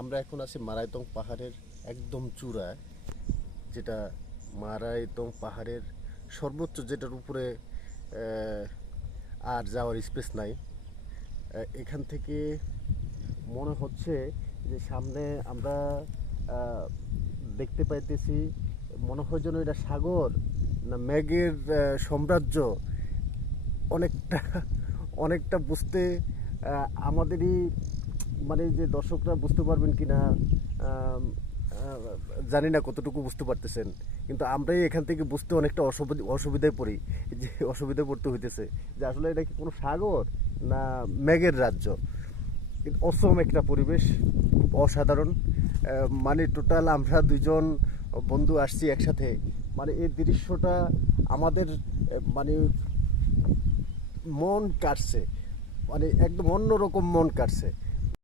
আমরা এখন আছি মারাইতং পাহাড়ের একদম চূড়ায়, যেটা মারাইতং পাহাড়ের সর্বোচ্চ, যেটার উপরে আর যাওয়ার স্পেস নাই। এখান থেকে মনে হচ্ছে যে সামনে আমরা আহ, দেখতে পাইতেছি, মনে হয় যেন এটা সাগর না মেঘের সাম্রাজ্য। অনেকটা অনেকটা বুঝতে আমাদেরই, মানে যে দর্শকরা বুঝতে পারবেন কি না জানি না কতটুকু বুঝতে পারতেছেন, কিন্তু আমরাই এখান থেকে বুঝতে অনেকটা অসুবিধায় পড়ি, যে অসুবিধায় পড়তে হইতেছে যে আসলে এটা কি কোনো সাগর না মেঘের রাজ্য। কিন্তু অসম একটা পরিবেশ, খুব অসাধারণ। মানে টোটাল আমরা দুইজন বন্ধু আসছি একসাথে, মানে এই দৃশ্যটা আমাদের মানে মন কাটছে, মানে একদম অন্যরকম মন কাটছে।